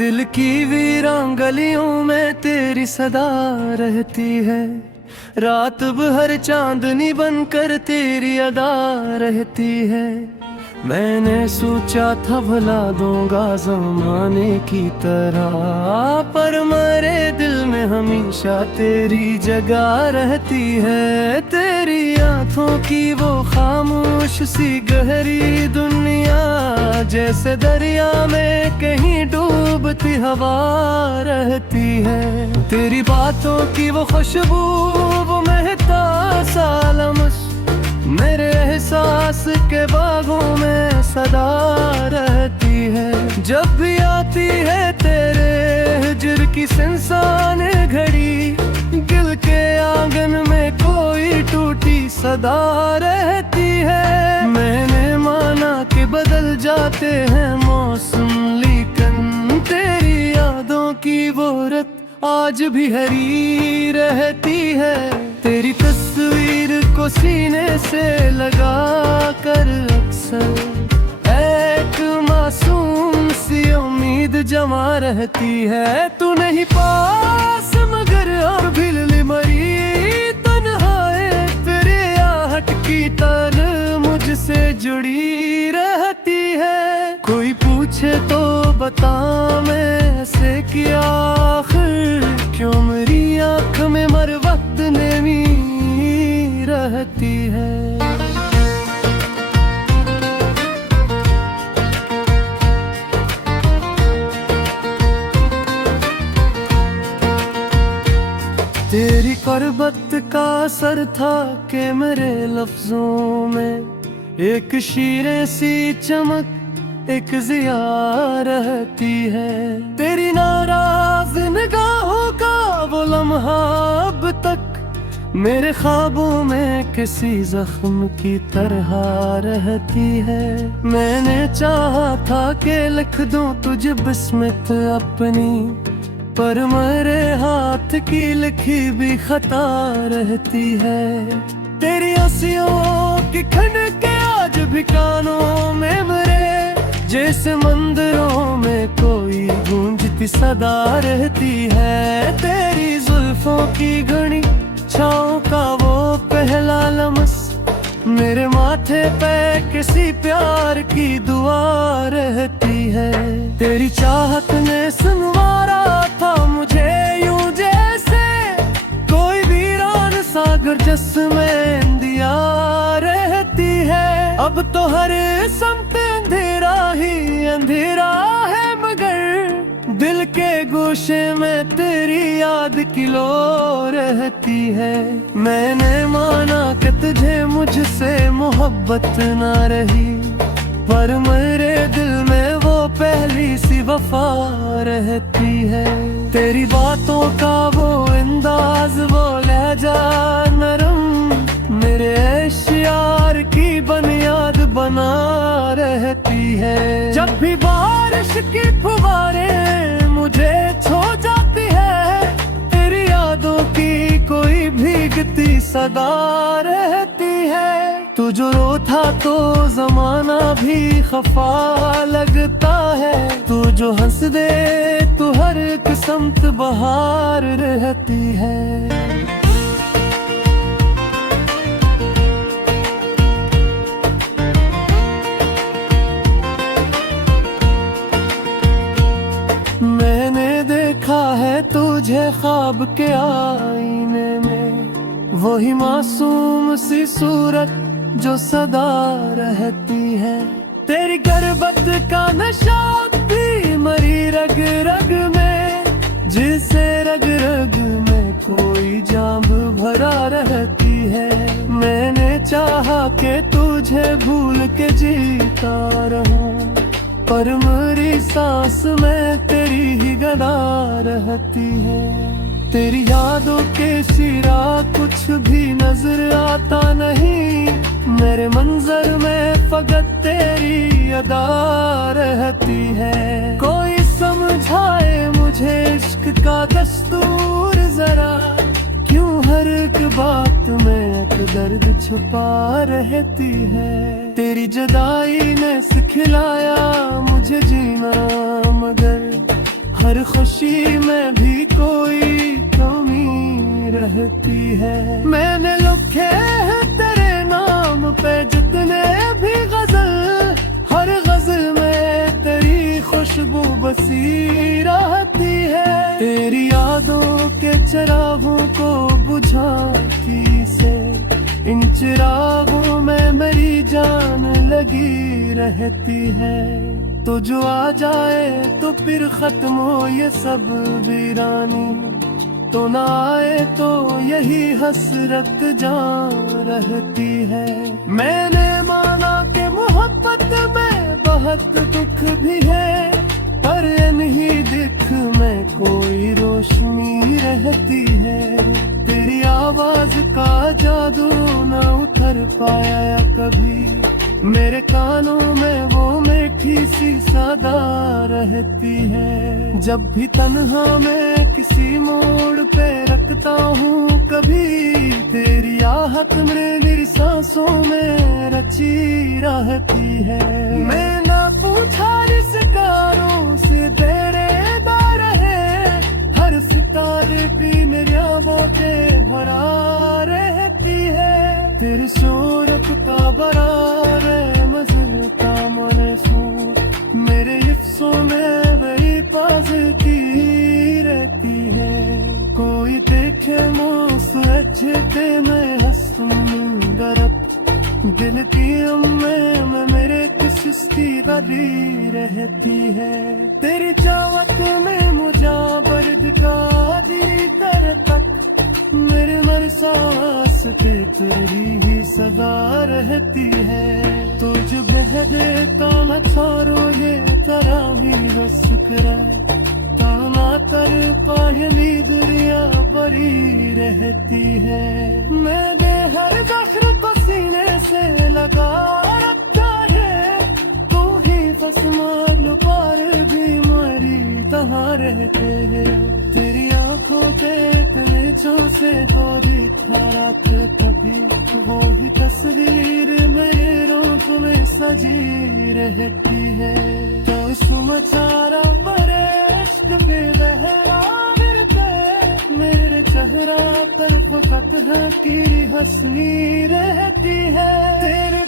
दिल की वीरान गलियों में तेरी सदा रहती है। रात भर चांदनी बनकर तेरी अदा रहती है। मैंने सोचा था भुला दूंगा ज़माने की तरह, पर मेरे दिल में हमेशा तेरी जगह रहती है। तेरी आँखों की वो खामोश सी गहरी दुनिया, जैसे दरिया में कहीं डूबती हवा रहती है। तेरी बातों की वो खुशबू, वो महकता सा लम्स, मेरे एहसास के बागों में सदा रहती है। जब भी आती है तेरे हिज्र की सुनसान घड़ी, दिल के आंगन में कोई टूटी सदा रहती है। मैंने माना कि बदल जाते हैं मौसम, लेकिन तेरी यादों की वो रत आज भी हरी रहती है। तेरी तस्वीर को सीने से लगा कर अक्सर एक मासूम सी उम्मीद जमा रहती है। तू नहीं पास मगर और भिलली मरी तन्हाई, तेरे आहट की तान मुझसे जुड़ी रहती है। कोई पूछे तो बता मैं ऐसे किया, आखिर क्यों मेरी आँख में मर वक्त नेमी रहती है। तेरी करबत का असर था कि मेरे लफ्जों में एक शीरे सी चमक, एक जिया रहती है। तेरी नाराज निगाहों का वो लम्हा अब तक मेरे ख्वाबों में किसी जख्म की तरह रहती है। मैंने चाहा था कि लिख दूं तुझे बिस्मित अपनी, पर मेरे हाथ की लिखी भी खता रहती है। तेरी हंसियों की खनके आज भी कानों में मेरे, जैसे मंदिरों में कोई गूंजती सदा रहती है। तेरी जुल्फों की घनी छाँव का वो पहला लम्स, मेरे माथे पे किसी प्यार की दुआ रहती है। तेरी चाहत ने संवारा था मुझे यूं जैसे कोई वीरान सागर जिसमें दिया रहती है। अब तो हर समत अंधेरा ही अंधेरा है, मगर दिल के गोशे में तेरी याद की लो रहती है। मैंने माना कि तुझे मुझसे मोहब्बत ना रही, पर मेरे दिल में वो पहली सी वफा रहती है। तेरी बातों का वो अंदाज, वो लहजा नरम, मेरे इश्यार की बुनियाद बना रहती है। जब भी बारिश की फुहारें मुझे छू जाती है, तेरी यादों की कोई भीगती सदा रहती है। तू जो रोता तो जमाना भी खफा लगता है, तू जो हंस दे तू हर किस्मत बहार रहती है। मैंने देखा है तुझे ख्वाब के आईने में, वही मासूम सी सूरत जो सदा रहती है। तेरी गुर्बत का नशा भी मरी रग रग में, जिसे रग रग में कोई जाम भरा रहती है। मैंने चाहा कि तुझे भूल के जीता रहूं, पर मेरी सांस में तेरी ही गदा रहती है। तेरी यादों के सिवा कुछ भी नजर आता नहीं, मेरे मंजर में फकत तेरी अदा रहती है। कोई समझाए मुझे इश्क का दस्तूर जरा, क्यों हर एक बात में एक दर्द छुपा रहती है। तेरी जुदाई ने सिखलाया मुझे जीना, मगर हर खुशी में भी कोई कमी रहती है। मैंने लिखे हैं तेरे नाम पे जितने भी गजल, हर गजल में तेरी खुशबू बसी रहती है। तेरी यादों के चिरागों को बुझाती से इन चिरागों में मेरी जान लगी रहती है। तो जो आ जाए तो फिर खत्म हो ये सब वीरानी, तो ना आए तो यही हसरत जान रहती है। मैंने माना कि मोहब्बत में बहुत दुख भी है, पर इन्हीं दिख में कोई रोशनी रहती है। तेरी आवाज का जादू न उतर पाया कभी, मेरे कानों में वो मीठी सी सदा रहती है। जब भी तन्हा मैं किसी मोड़ पे रखता हूँ कभी, तेरी आहट मेरी सांसों में रची रहती है। मैं ना पूछा रिश्तेदारों से तेरे दार है, हर सितारे भी मेरी आंखों पे भरा रहती है। तेरे शोरत का बरार मजर का मनसूर, मेरे हिस्सों में वही पाजती रहती है। कोई देखे मुझ अच्छे पे मैं हंसूं गरत, दिल की में मेरे किसकी बदी रहती है। तेरी चाहत में मुझा बर्द का दिल कर तक, मेरे मर सांस पे तेरी ही सदा रहती है। तुझ बहदे तो न छोड़ो ये तरह ही बस करे, ताना कर पायली दुनिया बड़ी रहती है। मैंने हर दख्र को सीने से लगा रखा है, तू ही बस मान पार भी मरी तहाँ रहते हैं। तेरी आंखों के कलेजों से गोरी ठहरात कभी, वो भी तस्वीर मेरे रोज में सजी रहती है। तो समाचारा बड़े इश्क पे लहरा फिरते, मेरे चेहरा पर फकत है की हंसी रहती है। तेरे